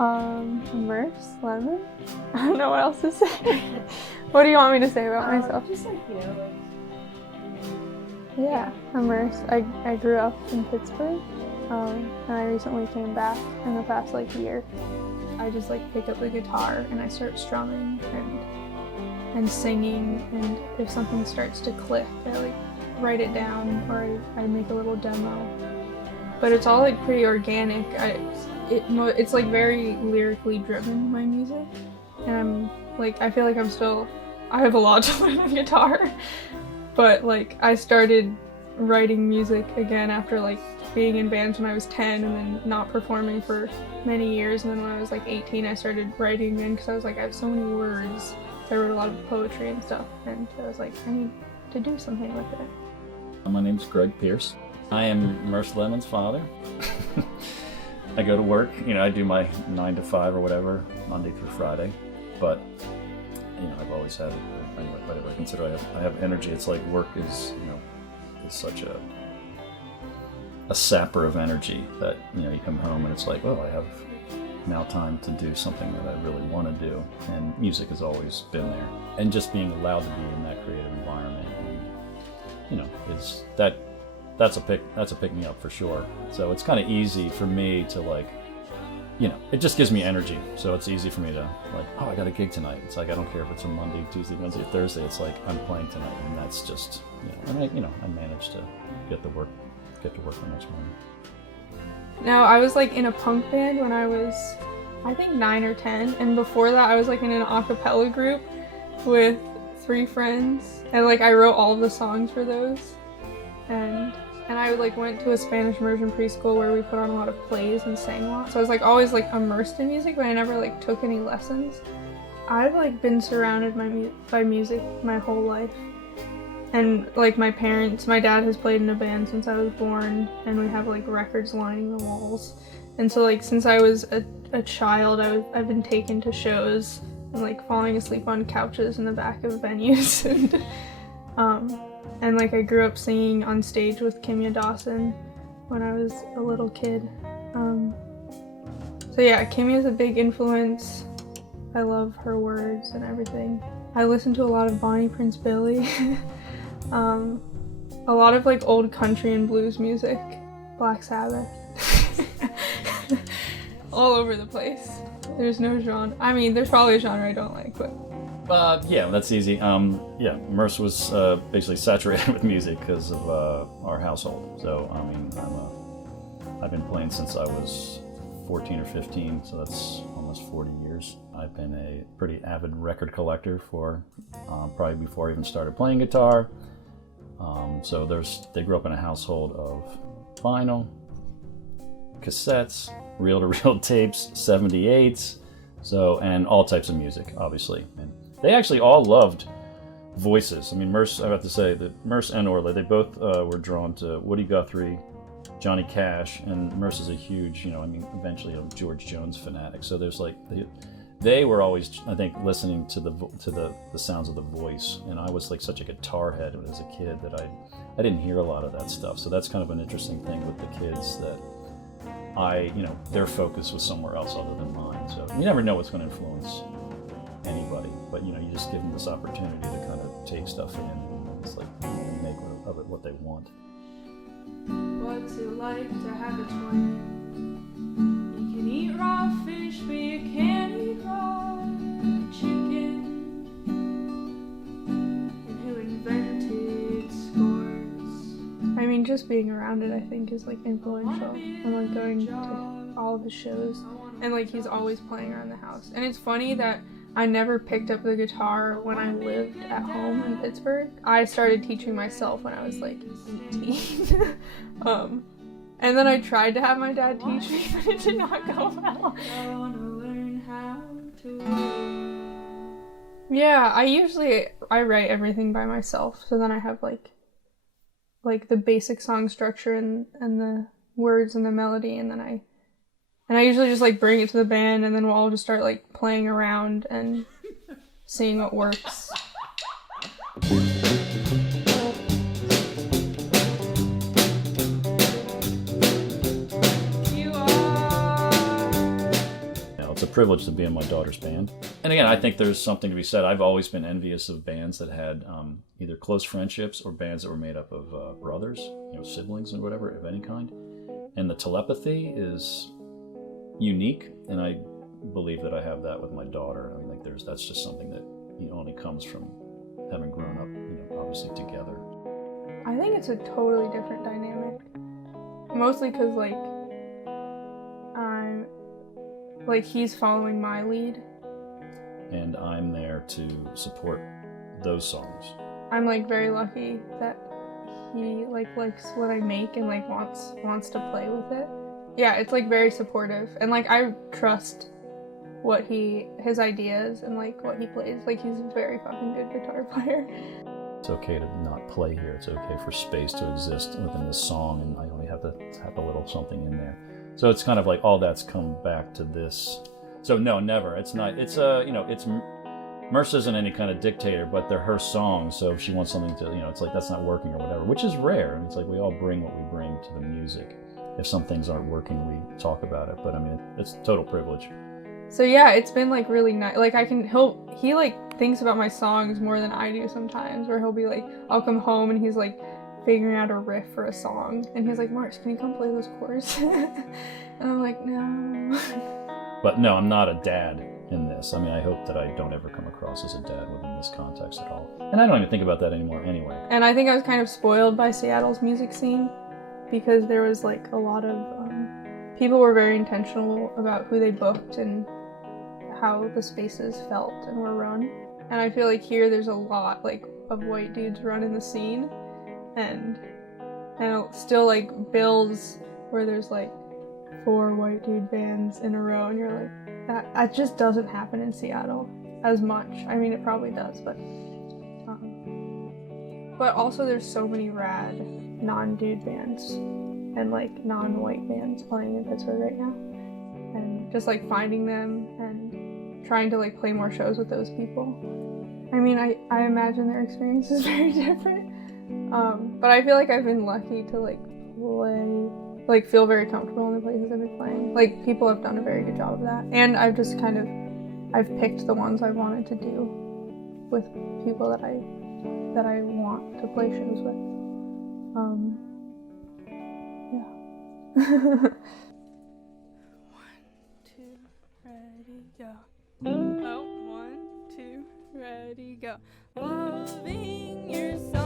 Merce Lemon? I don't know what else to say. What do you want me to say about myself? Just like, Yeah, I'm Merce. I grew up in Pittsburgh, and I recently came back in the past year. I just pick up the guitar and I start strumming and singing, and if something starts to click, I write it down or I make a little demo. But it's all pretty organic. It's very lyrically driven, my music, and I feel I have a lot to learn on guitar, but I started writing music again after being in bands when I was 10 and then not performing for many years, and then when I was 18 I started writing again because I was I have so many words. So I wrote a lot of poetry and stuff, and I was I need to do something with it. My name's Greg Pierce. I am Merce Lemon's father. I go to work, I do my 9 to 5 or whatever, Monday through Friday, but I've always had, whatever I consider I have energy. It's work is, is such a sapper of energy that, you come home and it's well, I have now time to do something that I really want to do, and music has always been there. And just being allowed to be in that creative environment, and, that's a pick me up for sure. So it's kind of easy for me to it just gives me energy. So it's easy for me to oh, I got a gig tonight. It's I don't care if it's a Monday, Tuesday, Wednesday, Thursday. It's I'm playing tonight, and that's just and I managed to get to work the next morning. No, I was in a punk band when I was I think 9 or 10, and before that I was in an a cappella group with 3 friends, and I wrote all of the songs for those. And I went to a Spanish immersion preschool where we put on a lot of plays and sang a lot. So I was always immersed in music, but I never took any lessons. I've been surrounded by music my whole life. And my dad has played in a band since I was born, and we have records lining the walls. And so since I was a child, I've been taken to shows and falling asleep on couches in the back of venues. And I grew up singing on stage with Kimya Dawson when I was a little kid. So yeah, Kimya's a big influence. I love her words and everything. I listen to a lot of Bonnie Prince Billy. A lot of old country and blues music. Black Sabbath. All over the place. There's no genre. I mean, there's probably a genre I don't like, but... Yeah, that's easy. Merce was basically saturated with music because of our household. So, I've been playing since I was 14 or 15, so that's almost 40 years. I've been a pretty avid record collector for probably before I even started playing guitar. So they grew up in a household of vinyl, cassettes, reel-to-reel tapes, 78s, and all types of music, obviously. And they actually all loved voices. Merce, I have to say that Merce and Orla, they both were drawn to Woody Guthrie, Johnny Cash, and Merce is a huge, eventually a George Jones fanatic. So there's they were always, I think, listening to the sounds of the voice. And I was such a guitar head as a kid that I didn't hear a lot of that stuff. So that's kind of an interesting thing with the kids, that their focus was somewhere else other than mine. So you never know what's going to influence anybody, but you just give them this opportunity to kind of take stuff in and it's and make of it what they want. What's it like to have a twin? You can eat raw fish, but you can't eat raw chicken. And who invented scores? Just being around it, I think, is influential. I'm going to all of the shows, and he's always playing around the house. And it's funny that I never picked up the guitar when I lived at home in Pittsburgh. I started teaching myself when I was 18. And then I tried to have my dad teach me, but it did not go well. Yeah, I write everything by myself, so then I have the basic song structure and the words and the melody, and then I usually just bring it to the band, and then we'll all just start playing around and seeing what works. privilege to be in my daughter's band. And again, I think there's something to be said. I've always been envious of bands that had either close friendships or bands that were made up of brothers, siblings or whatever of any kind. And the telepathy is unique, and I believe that I have that with my daughter. I mean, that's just something that only comes from having grown up, obviously together. I think it's a totally different dynamic. Mostly because, he's following my lead. And I'm there to support those songs. I'm, very lucky that he, likes what I make and, wants to play with it. Yeah, it's, very supportive. And, I trust what his ideas and, what he plays. He's a very fucking good guitar player. It's okay to not play here. It's okay for space to exist within this song, and I only have to have a little something in there. So it's kind of all that's come back to this. So no, never. It's not. It's it's Merce isn't any kind of dictator, but they're her songs. So if she wants something to, it's that's not working or whatever, which is rare. And it's we all bring what we bring to the music. If some things aren't working, we talk about it. But I mean, it's total privilege. So yeah, it's been really nice. He thinks about my songs more than I do sometimes, where he'll be I'll come home and he's figuring out a riff for a song, and he's Marce, can you come play those chords? And I'm no. But no, I'm not a dad in this. I mean, I hope that I don't ever come across as a dad within this context at all. And I don't even think about that anymore anyway. And I think I was kind of spoiled by Seattle's music scene, because there was a lot of people were very intentional about who they booked and how the spaces felt and were run. And I feel here there's a lot of white dudes running the scene, and still bills where there's 4 white dude bands in a row, and you're that just doesn't happen in Seattle as much. I mean, it probably does, but also there's so many rad non-dude bands and non-white bands playing in Pittsburgh right now, and just finding them and trying to play more shows with those people. I mean, I imagine their experience is very different, but I feel I've been lucky to play, feel very comfortable in the places I've been playing. People have done a very good job of that, and I've just I've picked the ones I wanted to do with people that I want to play shows with. Yeah. 1, 2, ready, go. Oh, 1, 2, ready, go. Loving yourself.